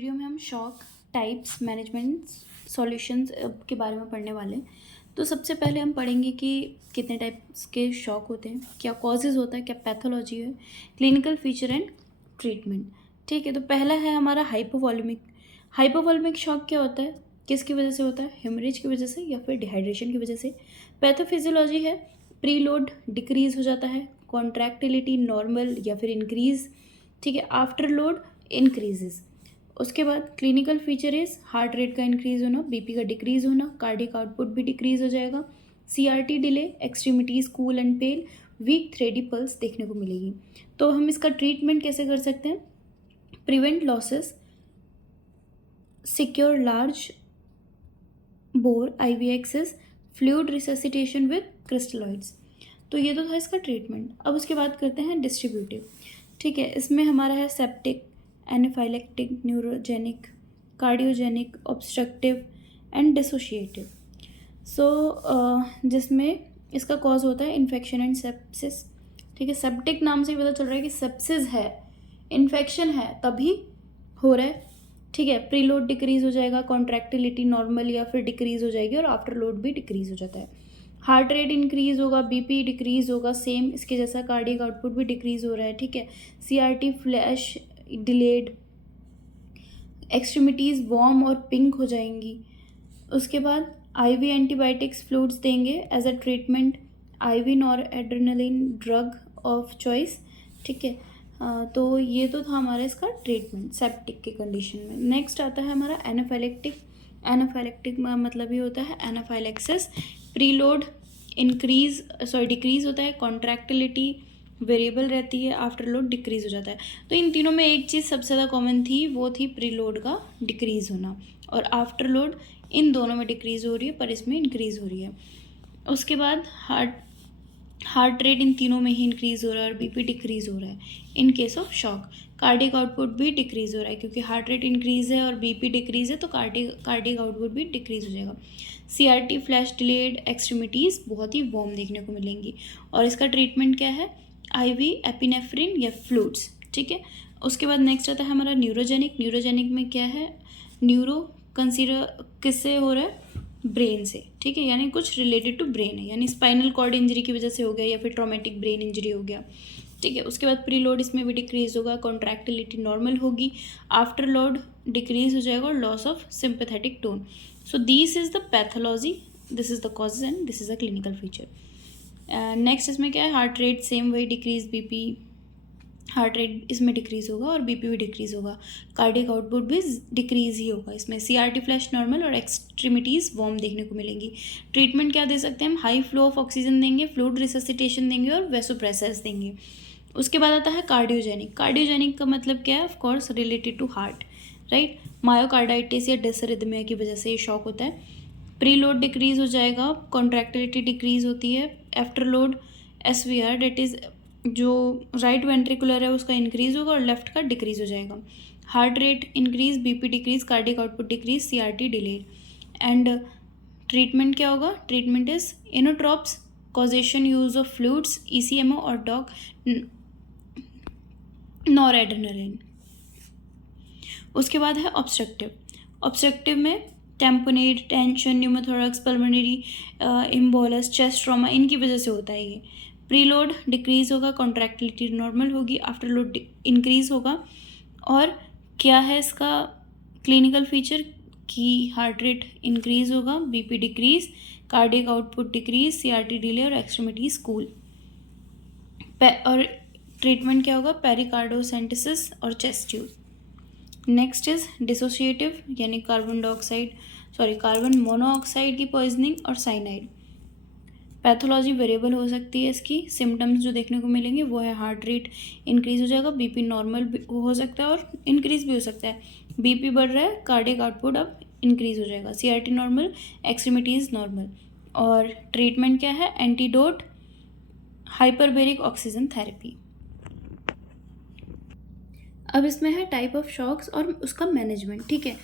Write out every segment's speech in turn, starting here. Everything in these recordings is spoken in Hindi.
वीडियो में हम शॉक टाइप्स मैनेजमेंट सॉल्यूशंस के बारे में पढ़ने वाले हैं। तो सबसे पहले हम पढ़ेंगे कि कितने टाइप्स के शॉक होते हैं, क्या कॉजेज़ होता है, क्या पैथोलॉजी है, क्लिनिकल फीचर एंड ट्रीटमेंट। ठीक है, तो पहला है हमारा हाइपोवॉल्यूमिक। हाइपोवॉल्यूमिक शॉक क्या होता है, किसकी वजह से होता है, हेमरेज की वजह से या फिर डिहाइड्रेशन की वजह से। पैथोफिजियोलॉजी है, प्रीलोड डिक्रीज हो जाता है, कॉन्ट्रैक्टिलिटी नॉर्मल या फिर इंक्रीज। ठीक है, आफ्टर लोड इंक्रीजेज। उसके बाद clinical feature is heart rate का इंक्रीज होना, बीपी का डिक्रीज होना, कार्डिक आउटपुट भी डिक्रीज हो जाएगा, CRT delay, extremities cool and pale, weak thready pulse देखने को मिलेगी। तो हम इसका ट्रीटमेंट कैसे कर सकते हैं, prevent losses, secure large bore IV access, fluid resuscitation with crystalloids. तो ये तो था इसका ट्रीटमेंट। अब उसके बाद करते हैं डिस्ट्रीब्यूटिव। ठीक है, इसमें हमारा है septic, anaphylactic, neurogenic, cardiogenic, obstructive and dissociative. जिसमें इसका कॉज होता है इन्फेक्शन एंड सेप्सिस। ठीक है, सेप्टिक नाम से ही पता चल रहा है कि सेप्सिस है, इन्फेक्शन है तभी हो रहा है। ठीक है, प्रीलोड डिक्रीज हो जाएगा, कॉन्ट्रैक्टिलिटी नॉर्मल या फिर डिक्रीज हो जाएगी और आफ्टर लोड भी डिक्रीज हो जाता है। हार्ट रेट इंक्रीज होगा, बीपी डिक्रीज होगा, सेम इसके जैसा कार्डियक आउटपुट भी डिक्रीज हो रहा है। ठीक है, CRT flash delayed, extremities warm और पिंक हो जाएंगी। उसके बाद आईवी एंटीबायोटिक्स फ्लूइड्स देंगे as a treatment, IV noradrenaline drug of choice. ठीक है, तो ये तो था हमारा इसका ट्रीटमेंट सेप्टिक के कंडीशन में। नेक्स्ट आता है हमारा एनाफाइलेक्टिक। एनाफाइलेक्टिक मतलब ये होता है एनाफाइलेक्सिस, प्रीलोड डिक्रीज होता है, कॉन्ट्रैक्टिलिटी वेरिएबल रहती है, आफ्टर लोड डिक्रीज हो जाता है। तो इन तीनों में एक चीज़ सबसे ज़्यादा कॉमन थी, वो थी प्रीलोड का डिक्रीज होना, और आफ्टर लोड इन दोनों में डिक्रीज हो रही है पर इसमें इंक्रीज हो रही है। उसके बाद हार्ट रेट इन तीनों में ही इंक्रीज हो रहा है और बीपी डिक्रीज हो रहा है in case of shock. Cardiac output भी डिक्रीज हो रहा है क्योंकि हार्ट रेट इंक्रीज है और बीपी डिक्रीज है, तो कार्डिक आउटपुट भी डिक्रीज हो जाएगा। सीआरटी फ्लैश डिलेड, एक्सट्रीमिटीज़ बहुत ही वार्म देखने को मिलेंगी। और इसका ट्रीटमेंट क्या है, आईवी एपिनेफ्रिन या फ्लूइड्स। ठीक है, उसके बाद नेक्स्ट आता है हमारा न्यूरोजेनिक। न्यूरोजेनिक में क्या है, न्यूरो कंसीडर किससे हो रहा है, ब्रेन से। ठीक है, यानी कुछ रिलेटेड टू ब्रेन है, यानी स्पाइनल कॉर्ड इंजरी की वजह से हो गया या फिर ट्रॉमेटिक ब्रेन इंजरी हो गया। ठीक है, उसके बाद प्रीलोड इसमें भी डिक्रीज होगा, कॉन्ट्रैक्टिलिटी नॉर्मल होगी, आफ्टर लोड डिक्रीज हो जाएगा और loss of sympathetic tone. So this is the pathology, this is the causes and this is the clinical feature. Next इसमें क्या है, हार्ट रेट सेम वही डिक्रीज, बीपी हार्ट रेट इसमें डिक्रीज होगा और बीपी भी डिक्रीज होगा, कार्डिक आउटपुट भी डिक्रीज ही होगा इसमें। सीआरटी फ्लैश नॉर्मल और एक्सट्रीमिटीज़ वार्म देखने को मिलेंगी। ट्रीटमेंट क्या दे सकते हैं हम, हाई फ्लो ऑफ ऑक्सीजन देंगे, फ्लूइड रिससिटेशन देंगे और वेसोप्रेसर्स देंगे। उसके बाद आता है कार्डियोजेनिक। कार्डियोजेनिक का मतलब क्या है, of course related to heart, right. Myocarditis या डिसरिथमिया की वजह से ये शॉक होता है। प्रीलोड डिक्रीज हो जाएगा, कॉन्ट्रैक्टिलिटी डिक्रीज होती है, after load SVR that is जो राइट वेंट्रिकुलर है उसका इंक्रीज होगा और लेफ्ट का डिक्रीज हो जाएगा। Heart rate increase, BP decrease, cardiac output decrease, CRT delay. And treatment क्या होगा, ट्रीटमेंट इज इनोट्रॉप्स, कॉजेशन यूज ऑफ फ्लूइड्स, ईसीएमओ और डॉक नॉरएड्रेनालिन। उसके बाद है ऑब्स्ट्रक्टिव। ऑब्स्ट्रक्टिव में tamponade, tension, pneumothorax, pulmonary embolus, chest trauma, इनकी वजह से होता है ये। प्रीलोड डिक्रीज होगा, कॉन्ट्रैक्टिलिटी नॉर्मल होगी, आफ्टर लोड इंक्रीज होगा। और क्या है इसका क्लिनिकल फीचर, कि हार्ट रेट इंक्रीज होगा, BP decrease, cardiac output decrease, CRT delay और एक्सट्रीमिटीज कूल। और ट्रीटमेंट क्या होगा, पेरिकार्डोसेंटेसिस और chest tube. Next is dissociative, यानी कार्बन मोनोऑक्साइड की पॉइजनिंग और साइनाइड। पैथोलॉजी वेरिएबल हो सकती है इसकी, सिम्टम्स जो देखने को मिलेंगे वो है हार्ट रेट इंक्रीज हो जाएगा, बीपी नॉर्मल भी हो सकता है और इंक्रीज भी हो सकता है। बीपी बढ़ रहा है, कार्डियक आउटपुट अब इंक्रीज हो जाएगा, सीआरटी नॉर्मल, एक्सट्रीमिटीज नॉर्मल। और ट्रीटमेंट क्या है, एंटीडोट, हाइपरबेरिक ऑक्सीजन थेरेपी। अब इसमें है टाइप ऑफ शॉक्स और उसका मैनेजमेंट। ठीक है,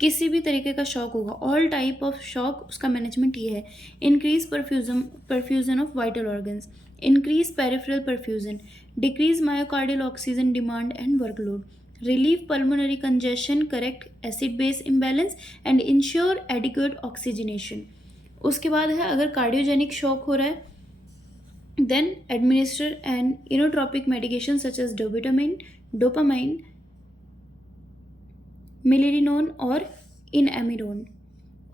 किसी भी तरीके का शॉक होगा, ऑल टाइप ऑफ शॉक, उसका मैनेजमेंट ये है, increase perfusion of vital organs, increase peripheral perfusion, decrease myocardial oxygen demand and workload, relieve pulmonary congestion, correct acid base imbalance and ensure adequate oxygenation. उसके बाद है अगर कार्डियोजेनिक शॉक हो रहा है then administer an inotropic medication such as dopamine, मिलेरिनोन और इनएमिडोन.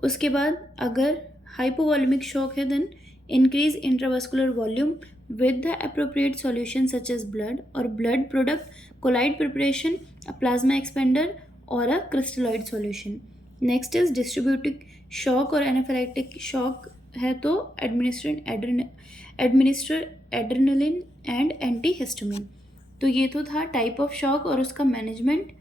उसके बाद अगर हाइपोवॉल्यूमिक शॉक है then increase intravascular volume with the appropriate solution such as blood or blood product, colloid preparation, a plasma expander or a crystalloid solution. Next is distributic shock और anaphylactic shock है तो administer adrenaline and antihistamine. तो ये तो था टाइप ऑफ शॉक और उसका मैनेजमेंट.